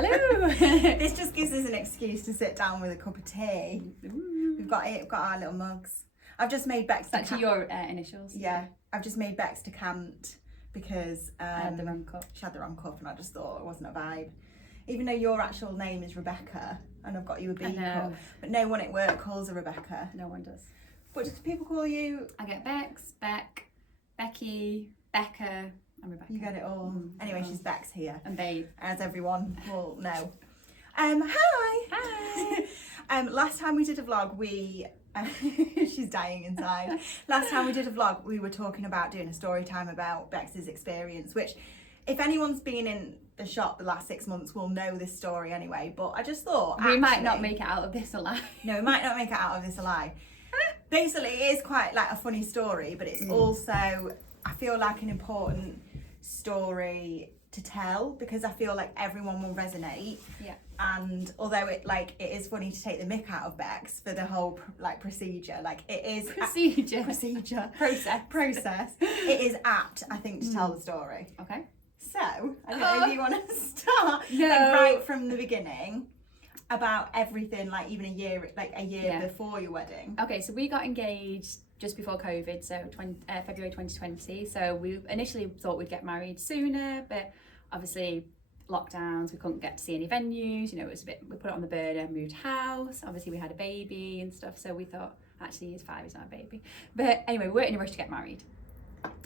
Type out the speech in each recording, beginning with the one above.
Hello. This just gives us an excuse to sit down with a cup of tea. Ooh. We've got our little mugs. I've just made Bex. That's your initials. Yeah, I've just made Bex decant because I had the wrong cup. she had the wrong cup, and I just thought it wasn't a vibe. Even though your actual name is Rebecca, and I've got you a B cup, but no one at work calls her Rebecca. No one does. What do people call you? I get Bex, Beck, Becky, Becca, and Rebecca. You get it all. Anyway, she's Bex here, And Babe, as everyone will know. Hi. Hi. Last time we did a vlog, she's dying inside. Last time we did a vlog, we were talking about doing a story time about Bex's experience, which if anyone's been in the shop the last 6 months will know this story anyway, but I just thought we might not make it out of this alive. No, we might not make it out of this alive. Basically, it is quite like a funny story, but it's also, I feel like, an important story to tell because I feel like everyone will resonate. Yeah. And although it is funny to take the mick out of Bex for the whole procedure, like it is process, it is apt, I think, to tell the story. Okay. So I don't know if you want to start right from the beginning about everything, like even a year before your wedding. Okay, so we got engaged just before COVID, so February 2020. So we initially thought we'd get married sooner, but obviously lockdowns, we couldn't get to see any venues, you know, it was a bit, we put it on the burner, moved house, obviously we had a baby and stuff, so we thought, actually he's 5, he's not a baby. But anyway, we weren't in a rush to get married.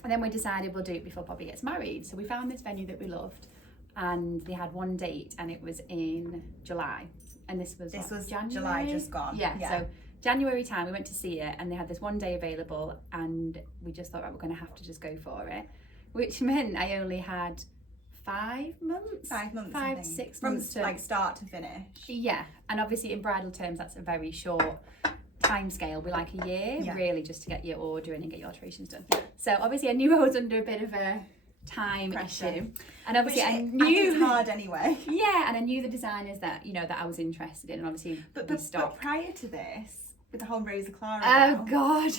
And then we decided we'll do it before Bobby gets married. So we found this venue that we loved, and they had one date, and it was in July. And this was January? July just gone. Yeah, so January time, we went to see it, and they had this one day available, and we just thought, right, we're going to have to just go for it, which meant I only had 5 months? 5 months, 5, 6 months. From start to finish. Yeah, and obviously in bridal terms, that's a very short time scale. We like a year, really, just to get your order in and get your alterations done. So obviously I knew I was under a bit of a time issue, and obviously I knew it's hard anyway. Yeah, and I knew the designers that I was interested in, and obviously but prior to this, with the whole Rosa Clara, oh god,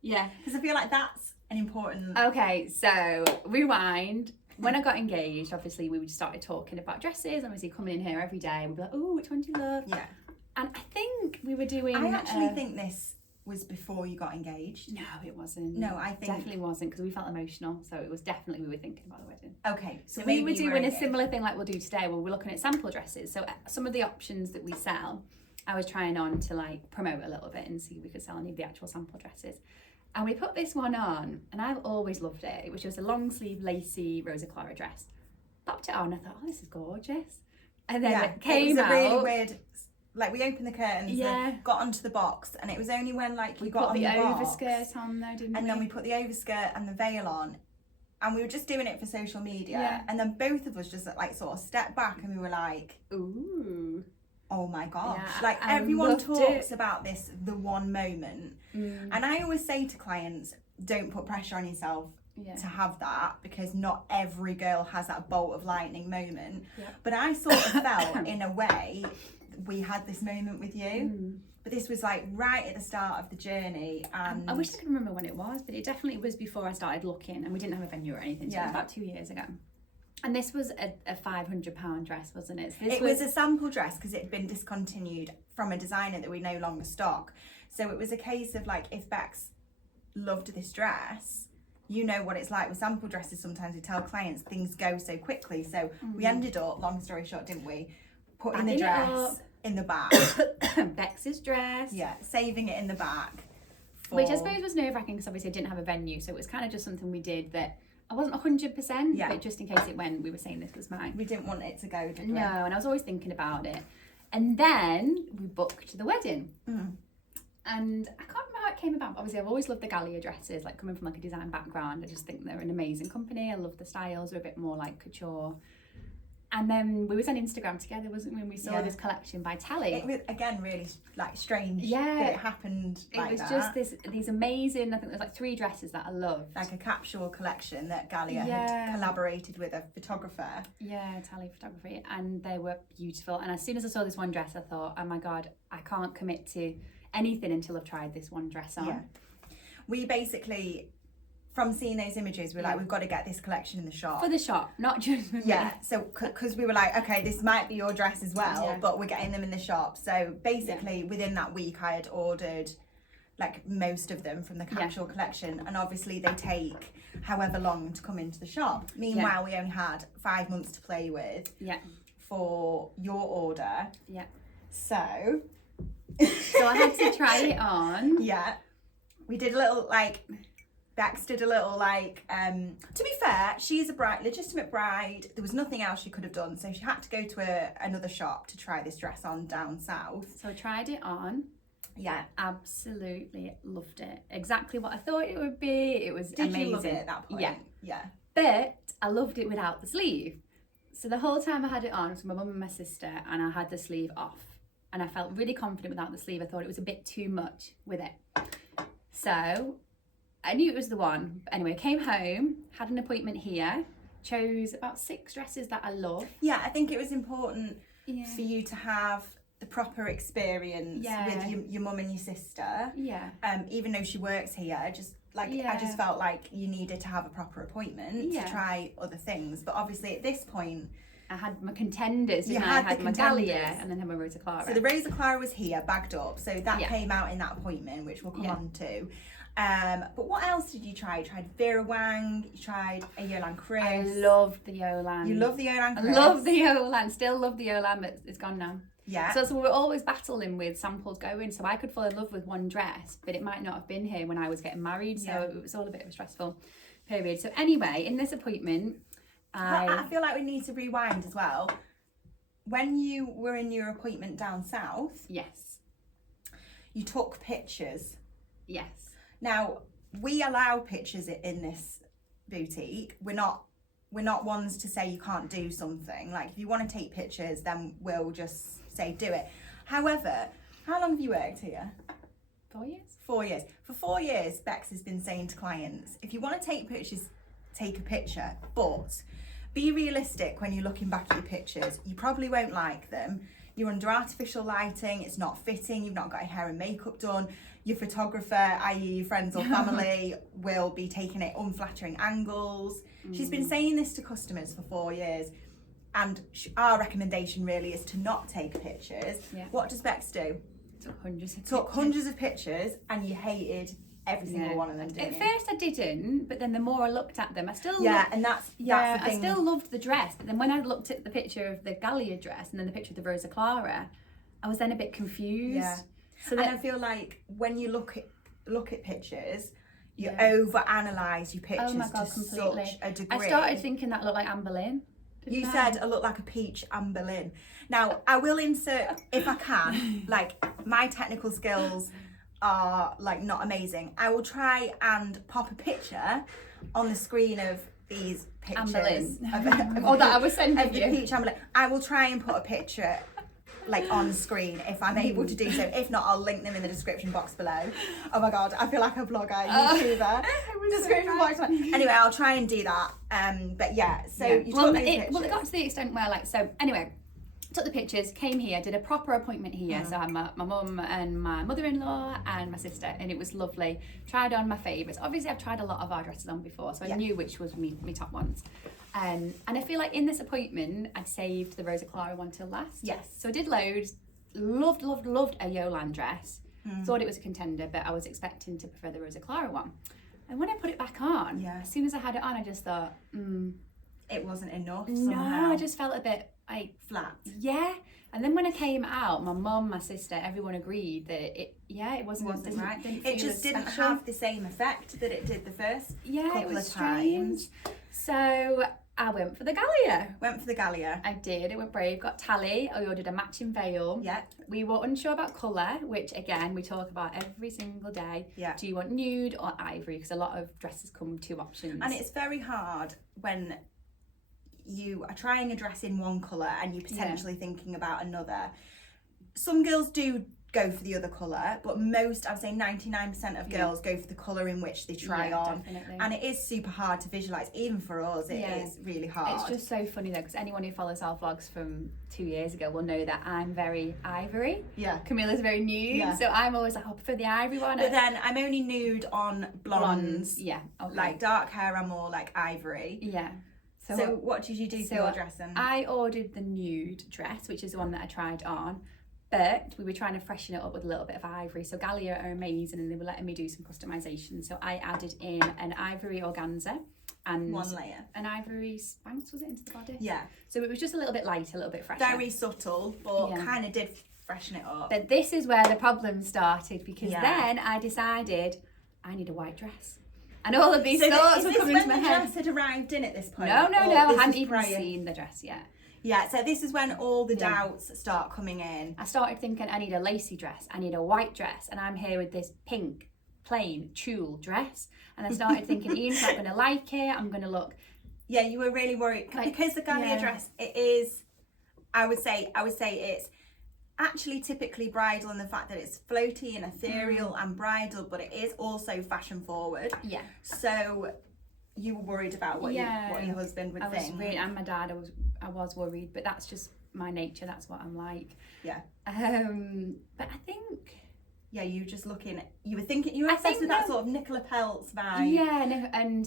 yeah, because I feel like that's an important. Okay, so rewind. When I got engaged, obviously we started talking about dresses. Obviously coming in here every day, we'd be like, oh, which one do you love? Yeah. And I think we were doing. I actually think this was before you got engaged. No, it wasn't. No, I think definitely wasn't, because we felt emotional. So it was definitely, we were thinking about the wedding. Okay, so we were doing a similar thing like we'll do today, where we're looking at sample dresses. So some of the options that we sell, I was trying on to like promote a little bit and see if we could sell any of the actual sample dresses. And we put this one on, and I've always loved it. It was just a long sleeve lacy Rosa Clara dress. Popped it on, I thought, oh, this is gorgeous. And then it came out. It was a really weird. Like we opened the curtains, and got onto the box, and it was only when we got on the overskirt on though, didn't we? And then we put the overskirt and the veil on, and we were just doing it for social media. And then both of us just sort of stepped back, and we were like, ooh, oh my gosh! Like everyone talks about this, the one moment, and I always say to clients, don't put pressure on yourself to have that, because not every girl has that bolt of lightning moment. But I sort of felt in a way we had this moment with you, but this was like right at the start of the journey, and I wish I could remember when it was, but it definitely was before I started looking, and we didn't have a venue or anything, so it was about 2 years ago. And this was a £500 dress, wasn't it? It was a sample dress because it had been discontinued from a designer that we no longer stock. So it was a case of like, if Bex loved this dress, you know what it's like with sample dresses. Sometimes we tell clients things go so quickly. So we ended up, long story short, didn't we, putting the dress in the back. Bex's dress. Yeah, saving it in the back. Which I suppose was nerve-wracking because obviously I didn't have a venue. So it was kind of just something we did that I wasn't 100%, but just in case it went, we were saying this was mine. We didn't want it to go, did we? No, and I was always thinking about it. And then we booked the wedding. And I can't remember how it came about, but obviously I've always loved the Galia dresses, like coming from like a design background. I just think they're an amazing company. I love the styles, they're a bit more like couture. And then we was on Instagram together, wasn't we, when we saw this collection by Tali. It was, again, really like strange that it happened like that. It was just these amazing, I think there's like 3 dresses that I loved. Like a capsule collection that Galia had collaborated with a photographer. Yeah, Tali photography, and they were beautiful. And as soon as I saw this one dress, I thought, oh my God, I can't commit to anything until I've tried this one dress on. Yeah. We basically from seeing those images, we're like, we've got to get this collection in the shop. For the shop, not just for me. Yeah, so because we were like, okay, this might be your dress as well, but we're getting them in the shop. So basically, within that week, I had ordered like most of them from the capsule collection, and obviously they take however long to come into the shop. Meanwhile, we only had 5 months to play with for your order. Yeah. So I had to try it on. Yeah. We did a little like Bex did a little like to be fair, she's a legitimate bride. There was nothing else she could have done, so she had to go to another shop to try this dress on down south. So I tried it on. Yeah, absolutely loved it. Exactly what I thought it would be. It was amazing. Did you love it at that point? Yeah. But I loved it without the sleeve. So the whole time I had it on, it was my mum and my sister, and I had the sleeve off. And I felt really confident without the sleeve. I thought it was a bit too much with it. So I knew it was the one. But anyway, came home, had an appointment here, chose about 6 dresses that I love. Yeah, I think it was important for you to have the proper experience with your mum and your sister. Yeah. Even though she works here, I just felt like you needed to have a proper appointment to try other things. But obviously at this point, I had my contenders, I had my Galia and then had my Rosa Clara. So the Rosa Clara was here, bagged up. So that came out in that appointment, which we'll come on to. But what else did you try? You tried Vera Wang, you tried a Yolan Chris. I loved the Yolan. You love the Yolan Chris? I love the Yolan, still love the Yolan, but it's gone now. Yeah. So we were always battling with samples going, so I could fall in love with one dress, but it might not have been here when I was getting married, so it was all a bit of a stressful period. So anyway, in this appointment, I feel like we need to rewind as well. When you were in your appointment down south, you took pictures. Yes. Now, we allow pictures in this boutique. We're not ones to say you can't do something. Like, if you want to take pictures, then we'll just say do it. However, how long have you worked here? 4 years. 4 years. For 4 years, Bex has been saying to clients, if you want to take pictures, take a picture, but be realistic when you're looking back at your pictures. You probably won't like them. You're under artificial lighting, it's not fitting, you've not got your hair and makeup done. Your photographer, i.e. your friends or family, will be taking it unflattering angles. She's been saying this to customers for 4 years, and our recommendation really is to not take pictures. What does Bex do? Took hundreds of pictures, and you hated every single one of them, didn't you? At first I didn't, but then the more I looked at them, I still and that's the thing. I still loved the dress, but then when I looked at the picture of the Galia dress and then the picture of the Rosa Clara, I was then a bit confused. Yeah. So and I feel like when you look at pictures, you over-analyse your pictures to such a degree. I started thinking that looked like Anne Boleyn. You said I look like a peach Anne Boleyn. Now, I will insert, if I can, like, my technical skills are like not amazing. I will try and pop a picture on the screen of these pictures that I was sending of the peach Anne Boleyn. I will try and put a picture like on screen if I'm able to do so. If not, I'll link them in the description box below. Oh my god, I feel like a blogger, YouTuber. Description box. Anyway, I'll try and do that. But yeah, so you took those pictures. Well, it got to the extent where, like, so anyway, took the pictures, came here, did a proper appointment here. So I had my mum and my mother-in-law and my sister, and it was lovely. Tried on my favourites. Obviously, I've tried a lot of our dresses on before, so I knew which was my top ones. And I feel like in this appointment, I'd saved the Rosa Clara one till last. Yes. So I did loads. Loved a Yolan dress. Thought it was a contender, but I was expecting to prefer the Rosa Clara one. And when I put it back on, as soon as I had it on, I just thought, it wasn't enough somehow. No, I just felt a bit like flat. Yeah. And then when I came out, my mum, my sister, everyone agreed that it wasn't right. It just didn't have the same effect that it did the first couple of times. So I went for the Galia. I did. It went brave. Got Tali. I ordered a matching veil. Yeah. We were unsure about colour, which again we talk about every single day. Yeah. Do you want nude or ivory? Because a lot of dresses come with 2 options. And it's very hard when you are trying a dress in one colour and you're potentially thinking about another. Some girls do go for the other colour, but most, I would say 99% of girls go for the colour in which they try on. Definitely. And it is super hard to visualise, even for us, it is really hard. It's just so funny though, because anyone who follows our vlogs from 2 years ago will know that I'm very ivory. Yeah. Camilla's very nude, so I'm always like, I prefer the ivory one. But then I'm only nude on blondes. Yeah. Okay. Like dark hair, I'm more like ivory. Yeah. So what did you do for your dressing? I ordered the nude dress, which is the one that I tried on. But we were trying to freshen it up with a little bit of ivory. So Galia are amazing and they were letting me do some customization. So I added in an ivory organza and one layer. An ivory Spanx, was it, into the body? Yeah. So it was just a little bit lighter, a little bit fresher. Very subtle, but kind of did freshen it up. But this is where the problem started, because then I decided I need a white dress. And all of these thoughts were coming into my head. Is this when the dress had arrived in at this point? No, I hadn't even seen the dress yet. Yeah, so this is when all the doubts start coming in. I started thinking, I need a lacy dress, I need a white dress, and I'm here with this pink, plain, tulle dress. And I started thinking, Ian's not going to like it, I'm going to look... Yeah, you were really worried. Because the Galia dress, it is, I would say it's actually typically bridal in the fact that it's floaty and ethereal and bridal, but it is also fashion forward. Yeah. So... you were worried about what your husband would think. Really, and my dad, I was worried, but that's just my nature. That's what I'm like. Yeah. But I think. Yeah, you were just looking. You were thinking. You were obsessed with that sort of Nicola Peltz vibe. Yeah, and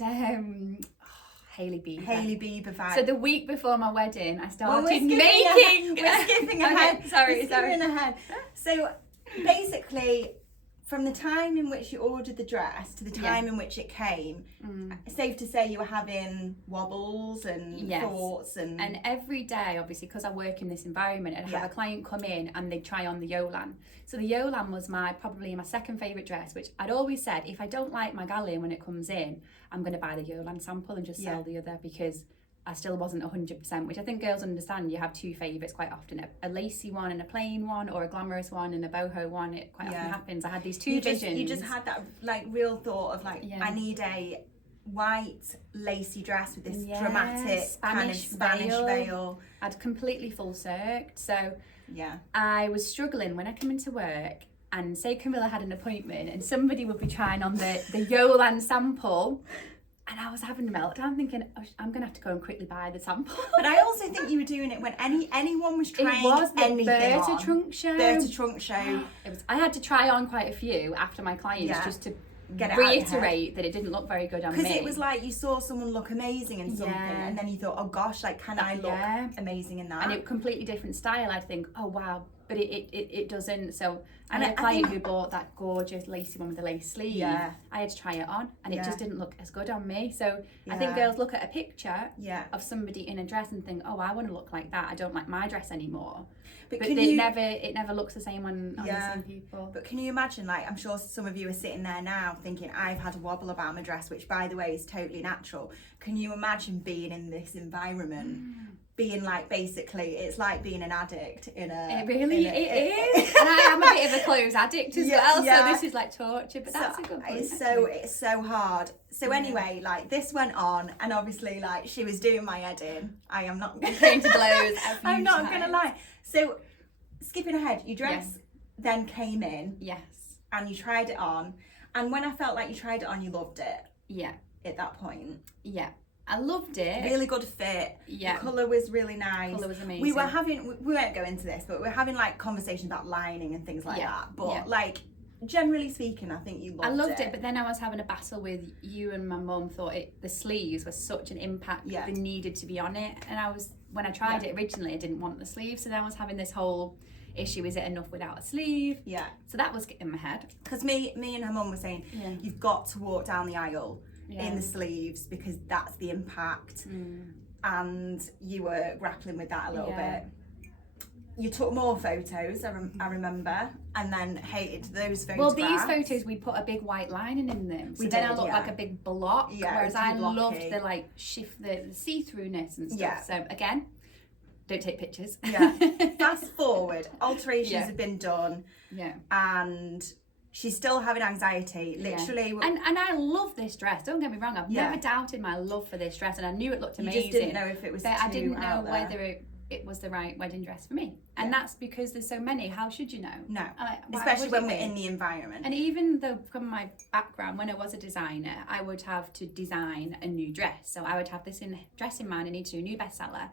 Hailey Bieber. Hailey Bieber vibe. So the week before my wedding, I started making. We're skipping ahead. Okay, sorry. We're skipping ahead. So basically, from the time in which you ordered the dress to the time in which it came, safe to say you were having wobbles and thoughts and every day, obviously, because I work in this environment, I'd have a client come in and they'd try on the Yolan. So the Yolan was probably my second favourite dress, which I'd always said, if I don't like my Galia when it comes in, I'm going to buy the Yolan sample and just sell the other, because I still wasn't 100%, which I think girls understand. You have two favourites quite often, a lacy one and a plain one, or a glamorous one and a boho one. It quite often happens. I had these two visions. You just had that like real thought of like, I need a white lacy dress with this dramatic kind of Spanish veil. I'd completely full circed. So I was struggling when I come into work, and say Camilla had an appointment and somebody would be trying on the Yolan sample. And I was having a meltdown thinking, oh, I'm going to have to go and quickly buy the sample. But I also think you were doing it when anyone was trying anything on. It was the Berta Trunk show. Berta Trunk show. I had to try on quite a few after my clients just to reiterate that it didn't look very good on me. Because it was like you saw someone look amazing in something and then you thought, oh gosh, like can I look amazing in that? And it completely different style. I'd think, oh wow, but it doesn't. So I had a client who bought that gorgeous lacy one with the lace sleeve. I had to try it on and it just didn't look as good on me. So I think girls look at a picture of somebody in a dress and think, oh, I want to look like that. I don't like my dress anymore. But it never looks the same on the same people. But can you imagine, like, I'm sure some of you are sitting there now thinking, I've had a wobble about my dress, which by the way is totally natural. Can you imagine being in this environment? Being like, basically, it's like being an addict in a... It really is. And I am a bit of a clothes addict as well, so this is like torture, but that's a good point. It's so hard. So anyway, like, this went on, and obviously, like, she was doing my head in. I am not going to blows. I'm not going to lie. So, skipping ahead, your dress then came in. Yes. And you tried it on. And when I felt like you tried it on, you loved it. Yeah. At that point. Yeah. I loved it. Really good fit. Yeah. The colour was really nice. The colour was amazing. We won't go into this, but we're having like conversations about lining and things like that. But like, generally speaking, I think you loved it. I loved it, but then I was having a battle with you and my mum thought the sleeves were such an impact that they needed to be on it. And when I tried it originally, I didn't want the sleeve. So then I was having this whole issue, is it enough without a sleeve? Yeah. So that was in my head. Because me and her mum were saying, you've got to walk down the aisle in the sleeves because that's the impact. And you were grappling with that a little bit. You took more photos, I remember, and then hated those photographs. Well, these photos, we put a big white lining in them. So then I looked like a big block, whereas I loved the like shift, the see-throughness and stuff. Yeah. So again, don't take pictures. Yeah. Fast forward, alterations have been done. Yeah. And she's still having anxiety, literally. And I love this dress, don't get me wrong. I've never doubted my love for this dress, and I knew it looked amazing. You just didn't know if it was I didn't know whether it was the right wedding dress for me. And that's because there's so many. How should you know? No, especially when we're in the environment. And even though from my background, when I was a designer, I would have to design a new dress. So I would have this dress in mind. I need to do a new bestseller.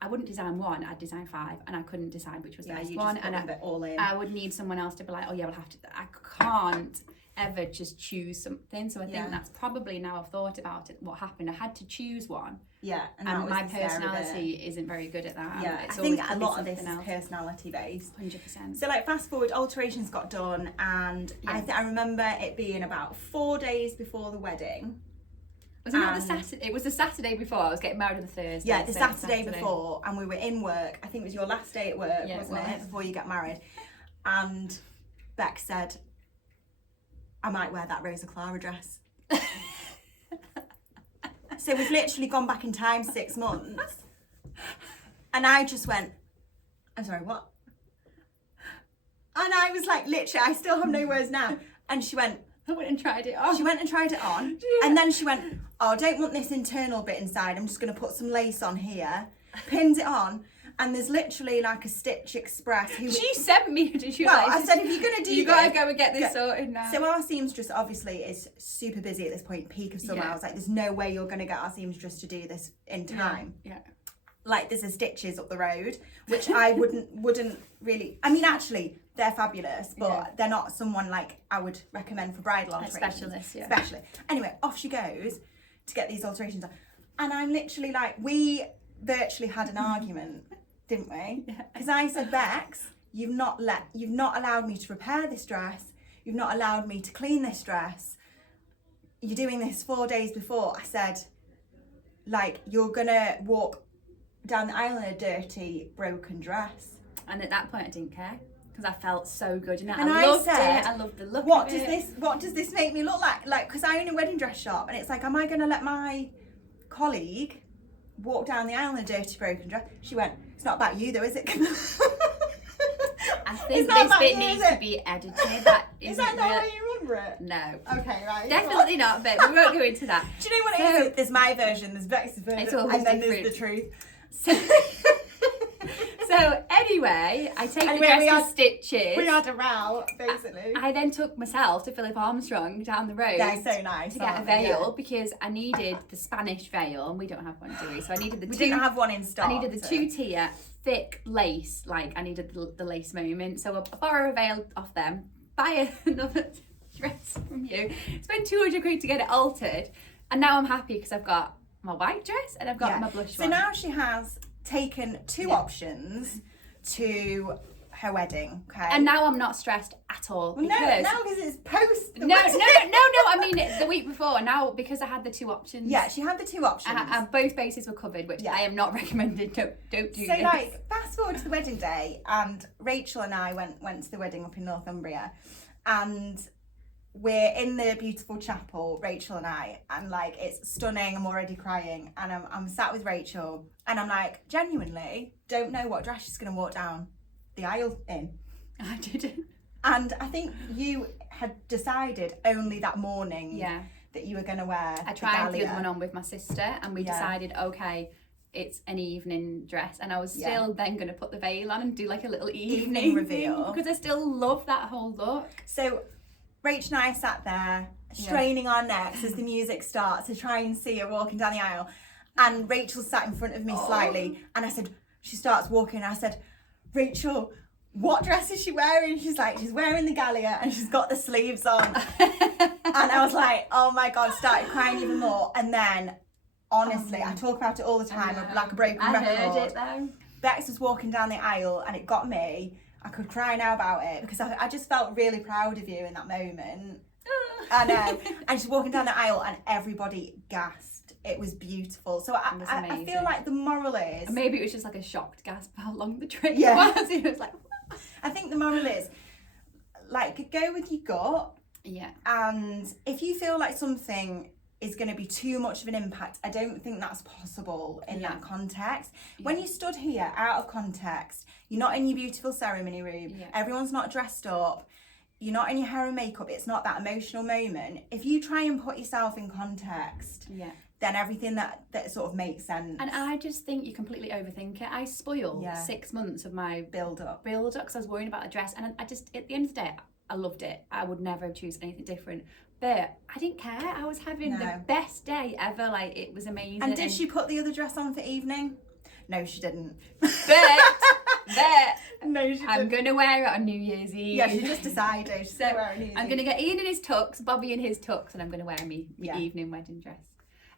I wouldn't design one, I'd design 5, and I couldn't decide which was the best one. And I would need someone else to be like, oh yeah, we'll have to. I can't ever just choose something. So I think that's probably, now I've thought about it, what happened. I had to choose one. Yeah, and my personality isn't very good at that. Yeah, I think a lot of this is personality based. 100%. So like fast forward, alterations got done, and I remember it being about 4 days before the wedding. Was it not the Saturday? It was the Saturday before. I was getting married on the Thursday. Yeah, the Saturday before, and we were in work. I think it was your last day at work, wasn't it? Before you get married. And Beck said, I might wear that Rosa Clara dress. So we've literally gone back in time 6 months. And I just went, I'm sorry, what? And I was like, literally, I still have no words now. And she went, I went and tried it on. She went and tried it on. And then she went, oh, I don't want this internal bit inside. I'm just going to put some lace on here. Pinned it on. And there's literally like a Stitch Express. She sent me. Did you? Well, I said, if you're going to do you got to go and get this sorted now. So our seamstress obviously is super busy at this point, peak of summer. I was like, there's no way you're going to get our seamstress to do this in time. Yeah. Like there's a Stitches up the road, which I wouldn't really. I mean, actually, they're fabulous, but they're not someone like I would recommend for bridal alterations. Specialist, Especially. Anyway, off she goes to get these alterations done, and I'm literally like, we virtually had an argument, didn't we? Because I said, Bex, you've not allowed me to repair this dress. You've not allowed me to clean this dress. You're doing this 4 days before. I said, like, you're gonna walk down the aisle in a dirty, broken dress. And at that point, I didn't care because I felt so good. And I loved it. I loved the look what of it. What does this make me look like? Like, because I own a wedding dress shop, and it's like, am I going to let my colleague walk down the aisle in a dirty, broken dress? She went, it's not about you though, is it? I think this bit needs to be edited. That is that not how you remember it? No. Okay, right. Definitely not, but we won't go into that. Do you know what it is? There's my version, there's Bex's version, and then there's the truth. So anyway, I take the dress to Stitches. We had a row, basically. I then took myself to Philip Armstrong down the road. They're so nice. To get a veil because I needed the Spanish veil, and we don't have one, do we? So I needed we didn't have one in stock. I needed the 2-tier thick lace, like I needed the lace moment. So I borrow a veil off them, buy another dress from you, spend 200 quid to get it altered, and now I'm happy because I've got my white dress and I've got my blush one. So now she has taken 2 options to her wedding, okay? And now I'm not stressed at all. Well, because no, because it's post the no, wedding. I mean the week before. Now because I had the 2 options. Yeah, she had the 2 options. And both bases were covered, which I am not recommended. Don't do this. So like, fast forward to the wedding day, and Rachel and I went to the wedding up in Northumbria, and we're in the beautiful chapel, Rachel and I, and like it's stunning. I'm already crying, and I'm sat with Rachel, and I'm like, genuinely don't know what dress she's gonna walk down the aisle in. I didn't. And I think you had decided only that morning that you were gonna wear. I tried the other one on with my sister, and we decided, okay, it's an evening dress, and I was still then going to put the veil on and do like a little evening reveal because I still love that whole look. So Rach and I sat there straining our necks as the music starts to try and see her walking down the aisle, and Rachel sat in front of me slightly, and I said, she starts walking, and I said, Rachel, what dress is she wearing? She's like, she's wearing the Galia and she's got the sleeves on. And I was like, oh my God, started crying even more. And then honestly, I talk about it all the time, like a broken record. I heard it though. Bex was walking down the aisle, and it got me. I could cry now about it because I just felt really proud of you in that moment. I know. And she's walking down the aisle, and everybody gasped. It was beautiful. So I feel like the moral is... Maybe it was just like a shocked gasp how long the train was. It was like... I think the moral is, like, go with your gut. Yeah. And if you feel like something is going to be too much of an impact, I don't think that's possible in that context. When you stood here out of context, you're not in your beautiful ceremony room, everyone's not dressed up, you're not in your hair and makeup, it's not that emotional moment. If you try and put yourself in context, then everything that sort of makes sense. And I just think you completely overthink it. I spoiled 6 months of my build up because I was worrying about the dress, and I just, at the end of the day, I loved it. I would never have chosen anything different. But I didn't care. I was having the best day ever. Like, it was amazing. And did she put the other dress on for evening? No, she didn't. But no, she didn't. I'm going to wear it on New Year's Eve. Yeah, she just decided. She's going to wear it on New Year's Eve. I'm going to get Ian in his tux, Bobby in his tux, and I'm going to wear me evening wedding dress.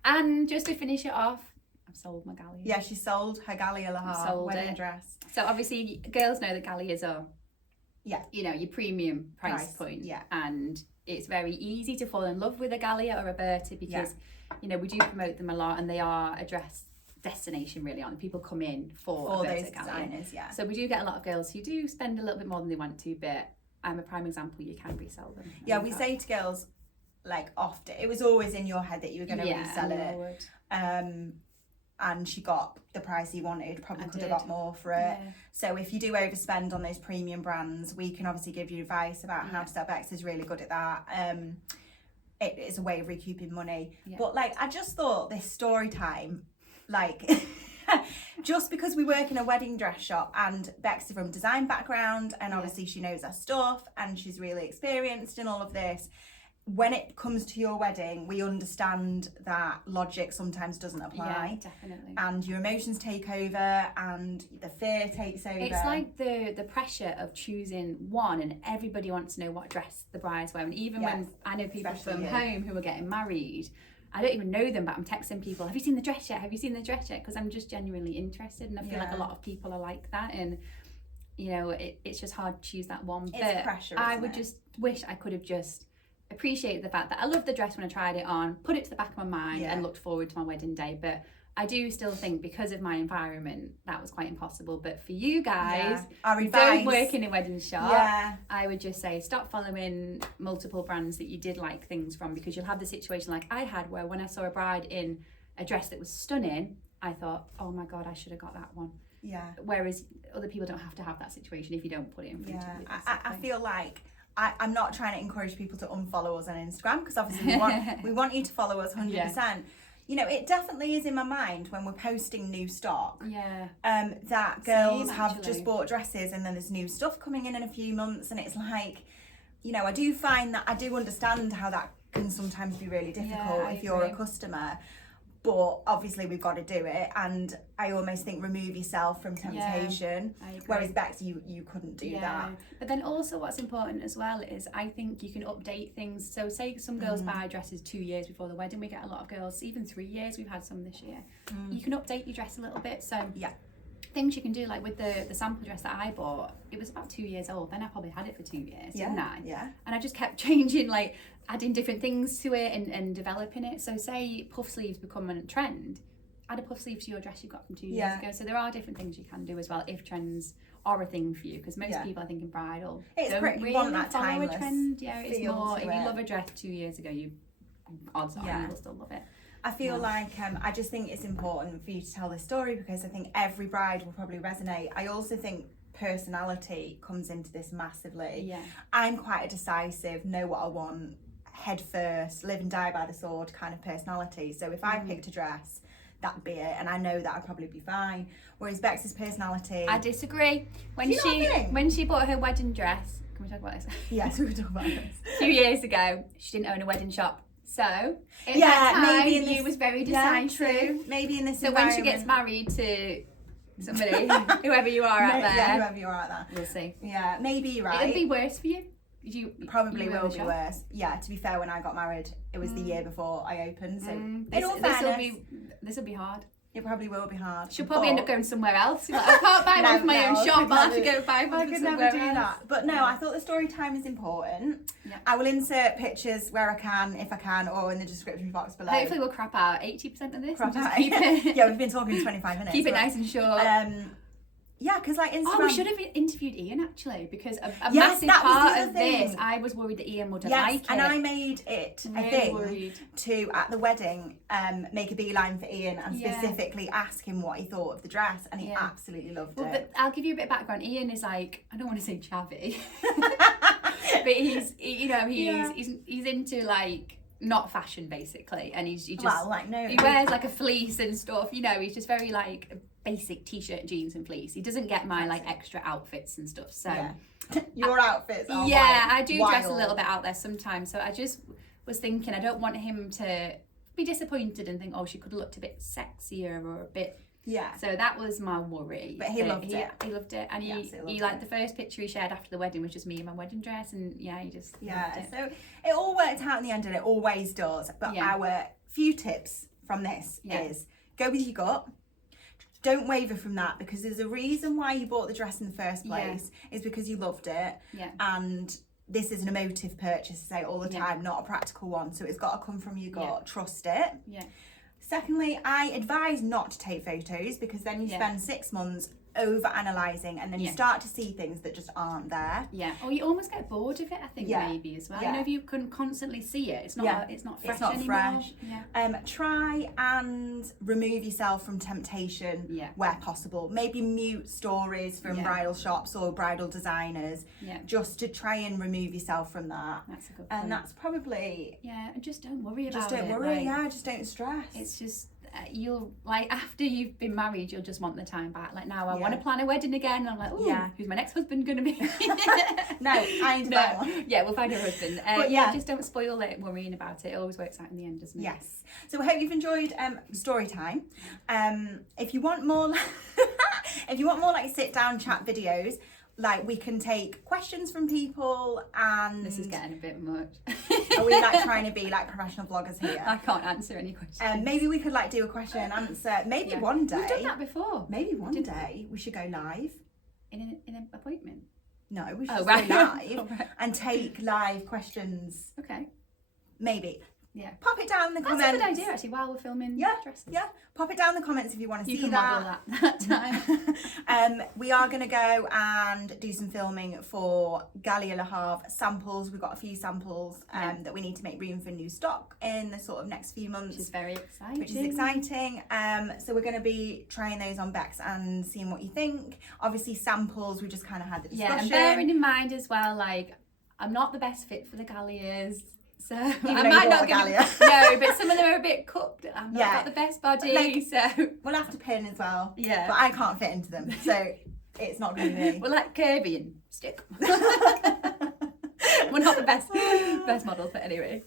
And just to finish it off, I've sold my Galia. Yeah, she sold her Galia Lahav wedding dress. So obviously, girls know that Galias are, you know, your premium price point. Yeah. And it's very easy to fall in love with a Galia or a Bertie because, you know, we do promote them a lot, and they are a dress destination, really, aren't they? People come in for those designers, So we do get a lot of girls who do spend a little bit more than they want to, but I'm a prime example. You can resell them. Yeah, we say to girls, like, often, it was always in your head that you were going to resell it. And she got the price you wanted, probably could have got more for it. So if you do overspend on those premium brands, we can obviously give you advice about how to sell. Bex is really good at that. It is a way of recouping money. But like, I just thought this story time, like, just because we work in a wedding dress shop, and Bex is from design background, and obviously she knows her stuff, and she's really experienced in all of this. When it comes to your wedding, we understand that logic sometimes doesn't apply. Yeah, definitely. And your emotions take over, and the fear takes over. It's like the pressure of choosing one, and everybody wants to know what dress the bride's wearing. Even when I know people from home who are getting married, I don't even know them, but I'm texting people, have you seen the dress yet? Have you seen the dress yet? Because I'm just genuinely interested, and I feel like a lot of people are like that, and you know, it's just hard to choose that one. It's pressure, I would just wish I could have just appreciated the fact that I loved the dress when I tried it on, put it to the back of my mind, and looked forward to my wedding day. But I do still think, because of my environment, that was quite impossible. But for you guys who don't work in a wedding shop, I would just say stop following multiple brands that you did like things from, because you'll have the situation like I had, where when I saw a bride in a dress that was stunning, I thought, oh my God, I should have got that one. Yeah. Whereas other people don't have to have that situation if you don't put it in front of you. I feel like I'm not trying to encourage people to unfollow us on Instagram, because obviously we want you to follow us 100%. You know, it definitely is in my mind when we're posting new stock. That girls have just bought dresses, and then there's new stuff coming in a few months, and it's like, you know, I do find that I do understand how that can sometimes be really difficult if you're a customer. But obviously we've got to do it, and I almost think remove yourself from temptation. Whereas Bex, you couldn't do that. But then also what's important as well is I think you can update things. So say some girls buy dresses 2 years before the wedding. We get a lot of girls, even 3 years. We've had some this year. You can update your dress a little bit. So things you can do, like with the sample dress that I bought, it was about 2 years old. Then I probably had it for 2 years, didn't I? And I just kept changing, like adding different things to it and developing it. So say puff sleeves become a trend, add a puff sleeve to your dress you got from 2 years ago. So there are different things you can do as well if trends are a thing for you, because most people, I think, in bridal don't really want that follow a trend. It's more, if you love a dress 2 years ago, you odds are you will still love it. I feel like I just think it's important for you to tell this story, because I think every bride will probably resonate. I also think personality comes into this massively. I'm quite a decisive, know what I want, head first, live and die by the sword kind of personality. So if I picked a dress, that'd be it, and I know that I'd probably be fine. Whereas Bex's personality, I disagree. When she bought her wedding dress, can we talk about this? Yes, we can talk about this. A few years ago, she didn't own a wedding shop. So at that time, maybe in this, was very decisive. Maybe in this. So when she gets married to somebody, whoever you are out there, whoever you are out there, we'll see. Yeah, maybe you're right. It'll be worse for you. You probably will be worse. Yeah. To be fair, when I got married, it was the year before I opened. So this will be hard. It probably will be hard. She'll probably end up going somewhere else. Like, I can't buy one for my own shop. I'll have to go buy one for somewhere else. I could never do that. But no, I thought the story time is important. I will insert pictures where I can, if I can, or in the description box below. Hopefully we'll crap out 80% of this. Crap out. Keep it. Yeah, we've been talking 25 minutes. Keep it nice and short. Yeah, because like Instagram. Oh, we should have interviewed Ian actually, because a massive part of this, I was worried that Ian wouldn't like it. And I made it a thing to, at the wedding, make a beeline for Ian and specifically ask him what he thought of the dress, and he absolutely loved it. But I'll give you a bit of background. Ian is like, I don't want to say chavvy, but he's into like not fashion basically, and he just he wears like a fleece and stuff, you know, he's just very like basic t-shirt, jeans and fleece. He doesn't get my like extra outfits and stuff, so your outfits are I do dress a little bit out there sometimes, so I just was thinking I don't want him to be disappointed and think, oh, she could have looked a bit sexier or a bit. So that was my worry. But he loved it. He loved it, and he liked the first picture he shared after the wedding, which was me in my wedding dress, and he just loved it. So it all worked out in the end, and it always does. But our few tips from this is go with your gut. Don't waver from that, because there's a reason why you bought the dress in the first place. Is because you loved it, and this is an emotive purchase, I say all the time, not a practical one. So it's got to come from your gut. Trust it. Secondly, I advise not to take photos, because then you spend 6 months over analysing, and then you start to see things that just aren't there. Or you almost get bored of it, I think, maybe as well. You know, if you can constantly see it, it's not fresh it's not anymore. Fresh. Try and remove yourself from temptation where possible. Maybe mute stories from bridal shops or bridal designers, just to try and remove yourself from that. That's a good point. And that's probably and just don't worry about it. Just don't worry. Just don't stress. It's just you'll like, after you've been married, you'll just want the time back. Like, now I want to plan a wedding again, and I'm like, oh, who's my next husband gonna be? No, I ain't that one. We'll find a husband. But just don't spoil it worrying about it. It always works out in the end, doesn't it? Yes. So I hope you've enjoyed story time. If you want more like sit down chat videos, like, we can take questions from people, and this is getting a bit much. Are we like trying to be like professional bloggers here? I can't answer any questions. Maybe we could like do a question and answer. Maybe one day. We've done that before. Maybe one day we should go live in an appointment. No, we should go live and take live questions. Okay. Maybe. Pop it down in the comments. That's a good idea, actually, while we're filming dresses. Pop it down in the comments if you want to see that. You can model that time. We are going to go and do some filming for Galia Lahav samples. We've got a few samples that we need to make room for new stock in the sort of next few months. Which is very exciting. So we're going to be trying those on Bex and seeing what you think. Obviously, samples, we just kind of had the discussion. Yeah, and bearing in mind as well, like, I'm not the best fit for the Galias. So I might not get no, but some of them are a bit cooked. I'm not got the best body, so we'll have to pin as well. But I can't fit into them, so it's not going to be. We're like curvy and stick. We're not the best models, but anyway.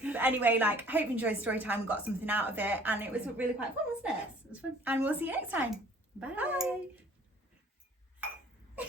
Like, hope you enjoyed story time. We got something out of it, and it was really quite fun, wasn't it? It was fun. And we'll see you next time. Bye. Bye.